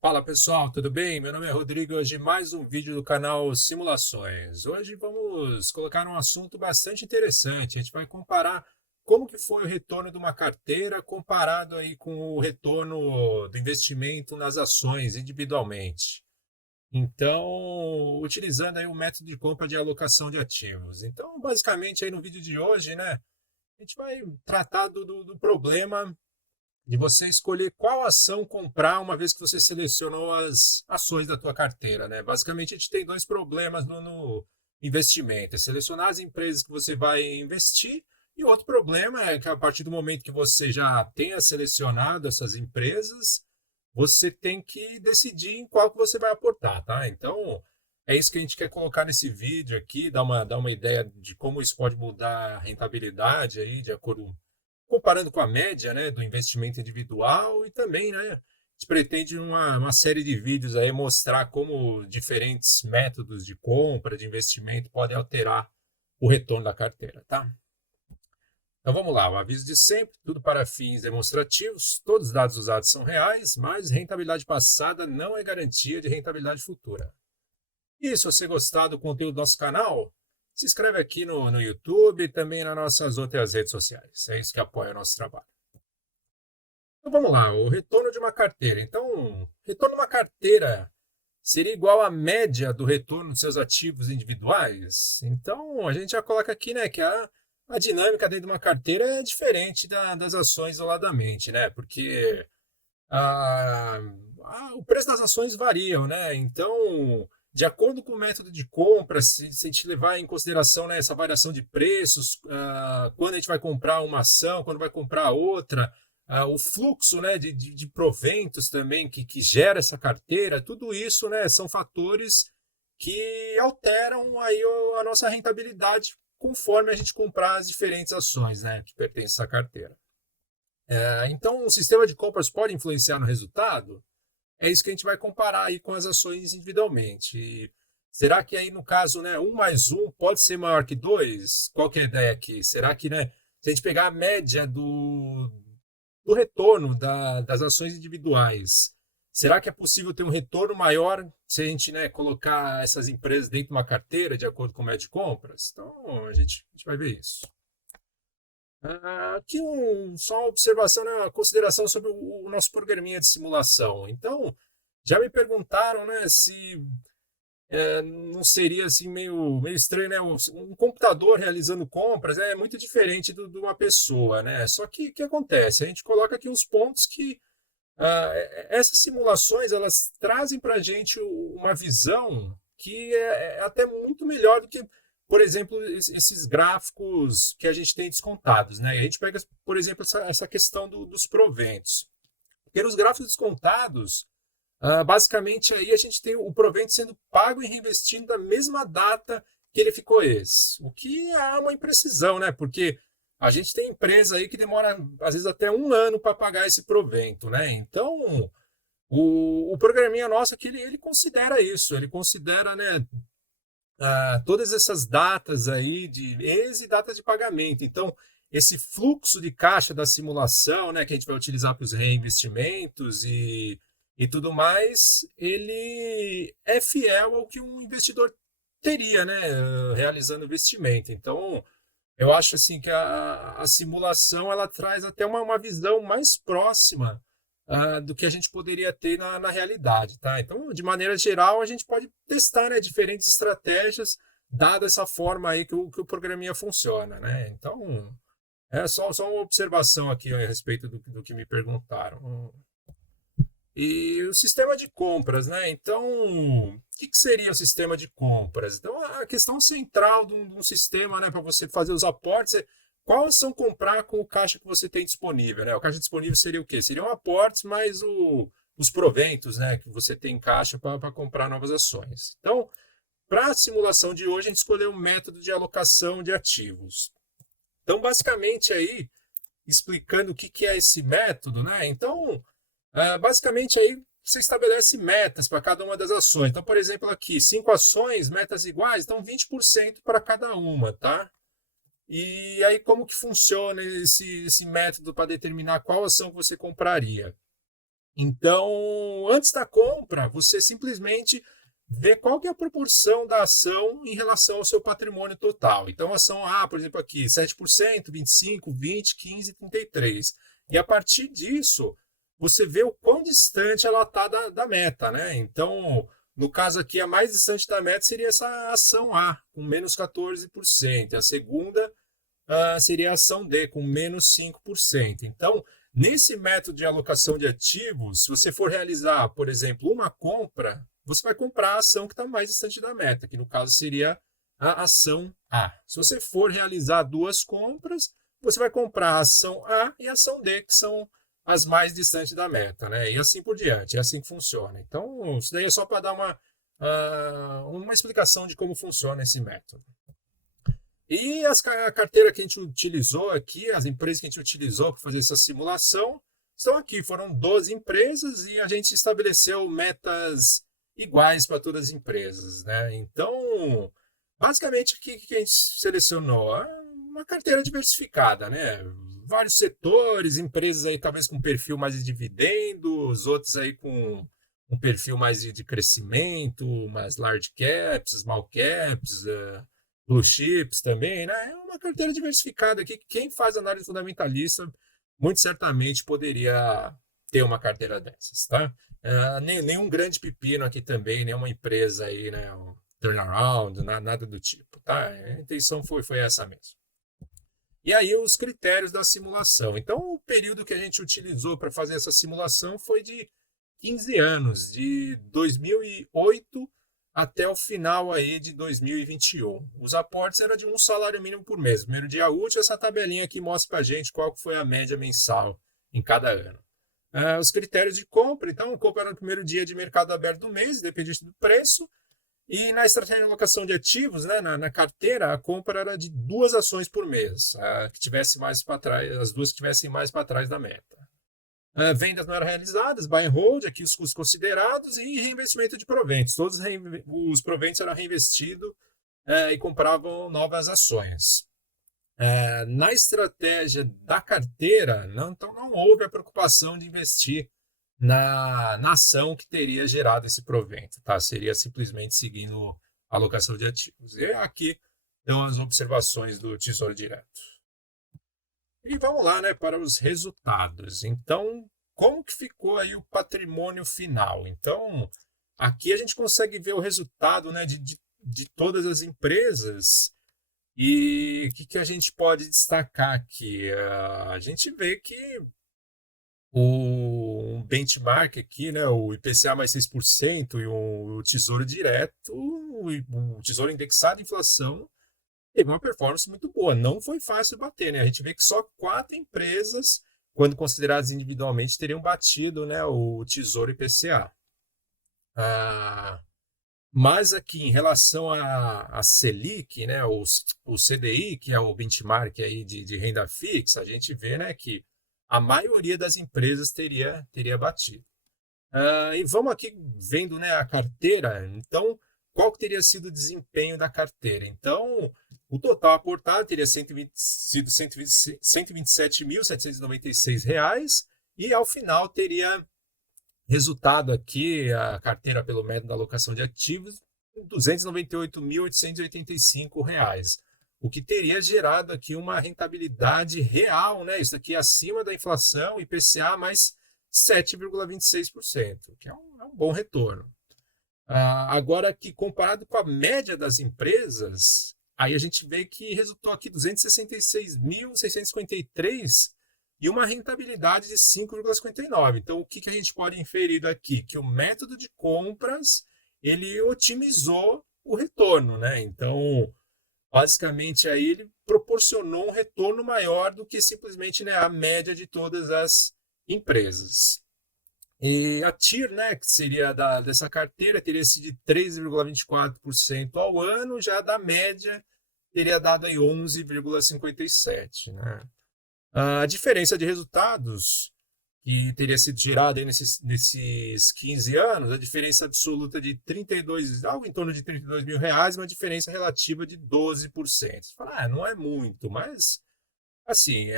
Fala pessoal, tudo bem? Meu nome é Rodrigo e hoje mais um vídeo do canal Simulações. Hoje vamos colocar um assunto bastante interessante. A gente vai comparar como que foi o retorno de uma carteira comparado aí com o retorno do investimento nas ações individualmente. Então, utilizando aí o método de compra de alocação de ativos. Então, basicamente aí no vídeo de hoje, né, a gente vai tratar do problema de você escolher qual ação comprar uma vez que você selecionou as ações da tua carteira, né? Basicamente, a gente tem dois problemas no investimento: é selecionar as empresas que você vai investir, e outro problema é que a partir do momento que você já tenha selecionado essas empresas, você tem que decidir em qual que você vai aportar, tá? Então, é isso que a gente quer colocar nesse vídeo aqui, dar uma ideia de como isso pode mudar a rentabilidade aí, de acordo comparando com a média, né, do investimento individual. E também, né, a gente pretende uma série de vídeos aí mostrar como diferentes métodos de compra, de investimento podem alterar o retorno da carteira, tá? Então vamos lá, o aviso de sempre, tudo para fins demonstrativos, todos os dados usados são reais, mas rentabilidade passada não é garantia de rentabilidade futura. E se você gostar do conteúdo do nosso canal, se inscreve aqui no YouTube e também nas nossas outras redes sociais. É isso que apoia o nosso trabalho. Então vamos lá, o retorno de uma carteira. Então, retorno de uma carteira seria igual à média do retorno dos seus ativos individuais? Então, a gente já coloca aqui, né, que a dinâmica dentro de uma carteira é diferente das ações isoladamente, né? Porque a, o preço das ações variam, né? Então, de acordo com o método de compra, se a gente levar em consideração, né, essa variação de preços, quando a gente vai comprar uma ação, quando vai comprar outra, o fluxo, né, de proventos também que gera essa carteira, tudo isso, né, são fatores que alteram aí a nossa rentabilidade conforme a gente comprar as diferentes ações, né, que pertencem a essa carteira. Então, o sistema de compras pode influenciar no resultado? É isso que a gente vai comparar aí com as ações individualmente. E será que aí, no caso, né, 1 mais 1 pode ser maior que 2? Qual que é a ideia aqui? Será que, né, se a gente pegar a média do retorno das ações individuais, será que é possível ter um retorno maior se a gente, né, colocar essas empresas dentro de uma carteira de acordo com a média de compras? Então, a gente vai ver isso. Aqui só uma observação, né, uma consideração sobre o nosso programinha de simulação. Então, já me perguntaram, né, se não seria assim meio estranho, né? Um computador realizando compras é muito diferente de uma pessoa, né? Só que o que acontece? A gente coloca aqui uns pontos que essas simulações elas trazem para a gente uma visão que é até muito melhor do que, por exemplo, esses gráficos que a gente tem descontados, né? E a gente pega, por exemplo, essa questão dos proventos. Porque nos gráficos descontados, basicamente aí a gente tem o provento sendo pago e reinvestido da mesma data que ele ficou ex. O que é uma imprecisão, né? Porque a gente tem empresa aí que demora, às vezes, até 1 ano para pagar esse provento, né? Então, o programinha nosso aqui, ele considera isso, ele considera, né, todas essas datas aí de ex e datas de pagamento. Então, esse fluxo de caixa da simulação, né, que a gente vai utilizar para os reinvestimentos e tudo mais, ele é fiel ao que um investidor teria, né, realizando o investimento. Então, eu acho assim que a simulação ela traz até uma visão mais próxima do que a gente poderia ter na realidade, tá? Então, de maneira geral, a gente pode testar, né, diferentes estratégias, dada essa forma aí que o programinha funciona, né? Então, é só uma observação aqui a respeito do que me perguntaram. E o sistema de compras, né? Então, o que seria o sistema de compras? Então, a questão central de um sistema, né, para você fazer os aportes é qual ação comprar com o caixa que você tem disponível, né? O caixa disponível seria o quê? Seriam aportes mais os proventos, né, que você tem em caixa para comprar novas ações. Então, para a simulação de hoje, a gente escolheu um método de alocação de ativos. Então, basicamente aí, explicando o que é esse método, né? Então, basicamente, aí você estabelece metas para cada uma das ações. Então, por exemplo, aqui, 5 ações, metas iguais, então 20% para cada uma, tá? E aí como que funciona esse método para determinar qual ação que você compraria? Então, antes da compra, você simplesmente vê qual que é a proporção da ação em relação ao seu patrimônio total. Então, a ação A, por exemplo, aqui, 7%, 25%, 20%, 15%, 33%. E a partir disso, você vê o quão distante ela está da meta, né? Então, no caso aqui, a mais distante da meta seria essa ação A, com menos 14%. A segunda seria a ação D, com menos 5%. Então, nesse método de alocação de ativos, se você for realizar, por exemplo, uma compra, você vai comprar a ação que está mais distante da meta, que no caso seria a ação A. Se você for realizar duas compras, você vai comprar a ação A e a ação D, que são as mais distantes da meta, né? E assim por diante, é assim que funciona. Então, isso daí é só para dar uma explicação de como funciona esse método. E a carteira que a gente utilizou aqui, as empresas que a gente utilizou para fazer essa simulação, estão aqui. Foram 12 empresas e a gente estabeleceu metas iguais para todas as empresas, né? Então, basicamente, o que a gente selecionou? Uma carteira diversificada, né? Vários setores, empresas aí talvez com perfil mais de dividendos, outros aí com um perfil mais de crescimento, mais large caps, small caps, blue chips também, né? É uma carteira diversificada aqui. Quem faz análise fundamentalista, muito certamente poderia ter uma carteira dessas, tá? Nenhum grande pepino aqui também, nenhuma empresa aí, né? Um turnaround, nada do tipo, tá? A intenção foi essa mesmo. E aí os critérios da simulação. Então, o período que a gente utilizou para fazer essa simulação foi de 15 anos, de 2008 até o final aí de 2021. Os aportes eram de um salário mínimo por mês. Primeiro dia útil, essa tabelinha aqui mostra para a gente qual foi a média mensal em cada ano. Os critérios de compra, então, compra era no primeiro dia de mercado aberto do mês, dependente do preço. E na estratégia de alocação de ativos, né, na carteira, a compra era de 2 ações por mês, que tivesse mais para trás, as duas que estivessem mais para trás da meta. Vendas não eram realizadas, buy and hold, aqui os custos considerados, e reinvestimento de proventos. Todos os proventos eram reinvestidos e compravam novas ações. Na estratégia da carteira, então não houve a preocupação de investir na ação que teria gerado esse provento, tá? Seria simplesmente seguindo a alocação de ativos. E aqui estão as observações do Tesouro Direto. E vamos lá, né, para os resultados. Então, como que ficou aí o patrimônio final? Então, aqui a gente consegue ver o resultado, né, de todas as empresas. E o que a gente pode destacar aqui? A gente vê que o benchmark aqui, né, o IPCA mais 6% e o Tesouro Direto, o Tesouro Indexado de Inflação, teve uma performance muito boa. Não foi fácil bater, né? A gente vê que só 4 empresas, quando consideradas individualmente, teriam batido, né, o Tesouro IPCA. Mas aqui, em relação a Selic, né, o CDI, que é o benchmark aí de renda fixa, a gente vê, né, que a maioria das empresas teria batido. E vamos aqui vendo, né, a carteira. Então, qual que teria sido o desempenho da carteira? Então, o total aportado teria sido R$ 127.796 e ao final teria resultado aqui a carteira pelo método da alocação de ativos R$ 298.885, o que teria gerado aqui uma rentabilidade real, né? Isso aqui é acima da inflação, IPCA mais 7,26%, que é um bom retorno. Agora, que comparado com a média das empresas, aí a gente vê que resultou aqui 266.653 e uma rentabilidade de 5,59. Então, o que a gente pode inferir daqui? Que o método de compras ele otimizou o retorno, né? Então, basicamente, aí ele proporcionou um retorno maior do que simplesmente, né, a média de todas as empresas. E a TIR, né, que seria dessa carteira, teria sido de 3,24% ao ano, já da média teria dado aí 11,57%, né? A diferença de resultados que teria sido gerado aí nesses 15 anos, a diferença absoluta de 32, algo em torno de R$ 32.000, uma diferença relativa de 12%. Você fala, não é muito, mas assim,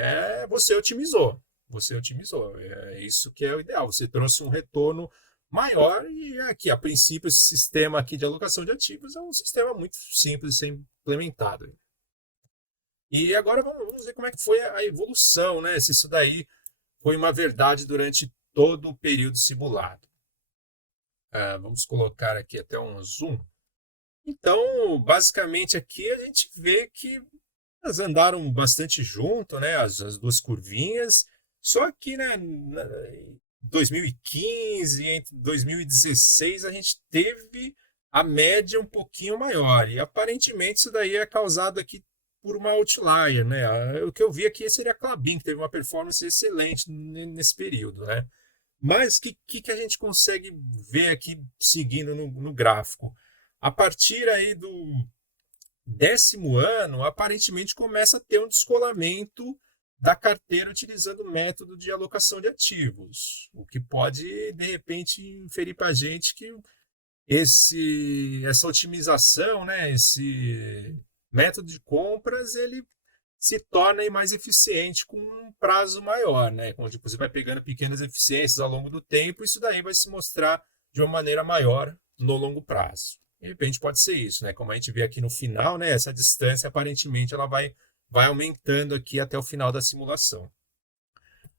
você otimizou. Você otimizou. É isso que é o ideal. Você trouxe um retorno maior e aqui, a princípio, esse sistema aqui de alocação de ativos é um sistema muito simples de ser implementado. E agora vamos ver como é que foi a evolução, né? Se isso daí foi uma verdade durante todo o período simulado. Vamos colocar aqui até um zoom. Então, basicamente aqui a gente vê que elas andaram bastante junto, né? As duas curvinhas. Só que, né, em 2015, entre 2016, a gente teve a média um pouquinho maior. E aparentemente isso daí é causado aqui por uma outlier, né? O que eu vi aqui seria a Klabin, que teve uma performance excelente nesse período, né? Mas o que a gente consegue ver aqui seguindo no gráfico? A partir aí do 10º ano, aparentemente começa a ter um descolamento da carteira utilizando o método de alocação de ativos, o que pode, de repente, inferir para a gente que essa otimização, né, esse método de compras, ele se torna aí mais eficiente com um prazo maior, né? Onde você vai pegando pequenas eficiências ao longo do tempo, isso daí vai se mostrar de uma maneira maior no longo prazo. De repente pode ser isso, né? Como a gente vê aqui no final, né? Essa distância aparentemente ela vai aumentando aqui até o final da simulação.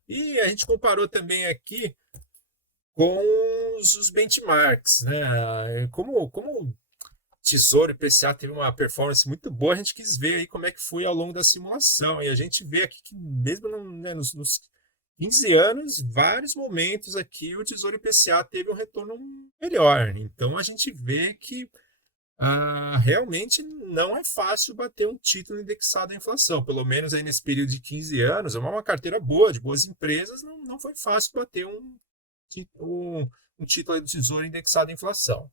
E a gente comparou também aqui com os benchmarks, né? Como Tesouro IPCA teve uma performance muito boa, a gente quis ver aí como é que foi ao longo da simulação. E a gente vê aqui que mesmo né, nos 15 anos, vários momentos aqui o Tesouro IPCA teve um retorno melhor. Então a gente vê que realmente não é fácil bater um título indexado à inflação. Pelo menos aí nesse período de 15 anos, é uma carteira boa, de boas empresas, não foi fácil bater um título do Tesouro indexado à inflação.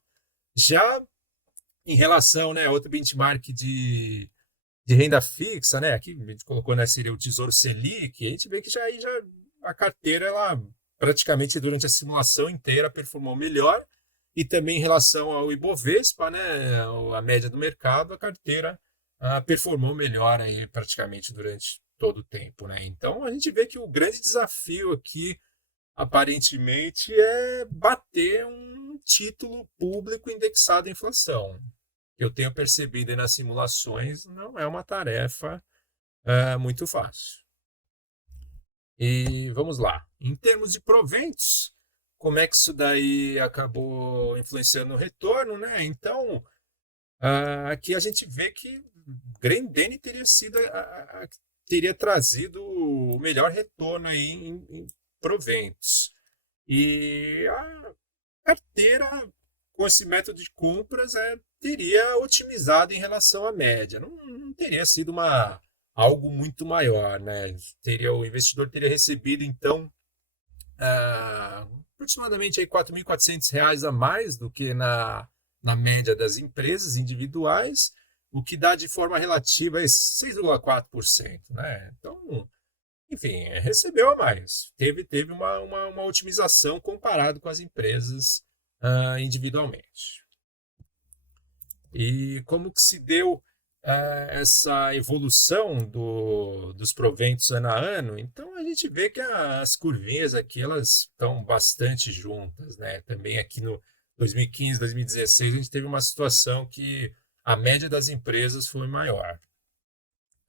Já em relação, né, a outro benchmark de renda fixa, né, aqui a gente colocou, né, seria o Tesouro Selic, a gente vê que já a carteira, ela praticamente durante a simulação inteira performou melhor, e também em relação ao Ibovespa, né, a média do mercado, a carteira performou melhor aí praticamente durante todo o tempo, né. Então a gente vê que o grande desafio aqui, aparentemente, é bater um título público indexado à inflação. Eu tenho percebido aí nas simulações, não é uma tarefa muito fácil. E vamos lá. Em termos de proventos, como é que isso daí acabou influenciando o retorno, né? Então, aqui a gente vê que Grendene teria trazido o melhor retorno aí em proventos. E a carteira, com esse método de compras, teria otimizado em relação à média. Não teria sido algo muito maior, né? O investidor teria recebido, então, aproximadamente aí R$ 4.400 a mais do que na média das empresas individuais, o que dá de forma relativa a 6,4%, né? Então, enfim, recebeu a mais. Teve uma otimização comparado com as empresas individualmente. E como que se deu essa evolução dos proventos ano a ano? Então a gente vê que as curvinhas aqui elas estão bastante juntas, né? Também aqui no 2015, 2016 a gente teve uma situação que a média das empresas foi maior,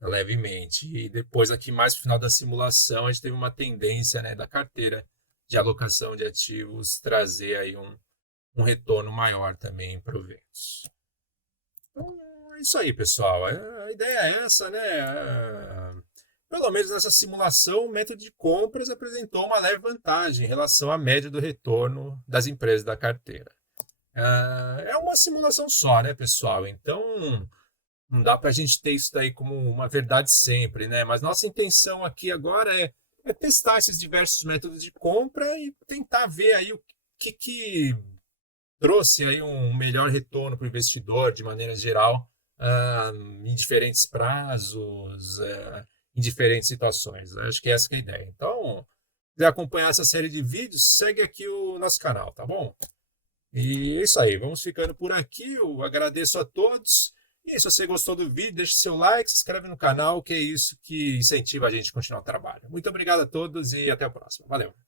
levemente. E depois aqui mais no final da simulação a gente teve uma tendência, né, da carteira de alocação de ativos trazer aí um retorno maior também em proventos. Então, é isso aí, pessoal. A ideia é essa, né? Pelo menos nessa simulação, o método de compras apresentou uma leve vantagem em relação à média do retorno das empresas da carteira. É uma simulação só, né, pessoal? Então, não dá para a gente ter isso daí como uma verdade sempre, né? Mas nossa intenção aqui agora é testar esses diversos métodos de compra e tentar ver aí o que trouxe aí um melhor retorno para o investidor de maneira geral, em diferentes prazos, em diferentes situações. Acho que essa que é a ideia. Então, quiser acompanhar essa série de vídeos, segue aqui o nosso canal, tá bom? E é isso aí, vamos ficando por aqui. Eu agradeço a todos. E se você gostou do vídeo, deixe seu like, se inscreve no canal, que é isso que incentiva a gente a continuar o trabalho. Muito obrigado a todos e até a próxima. Valeu!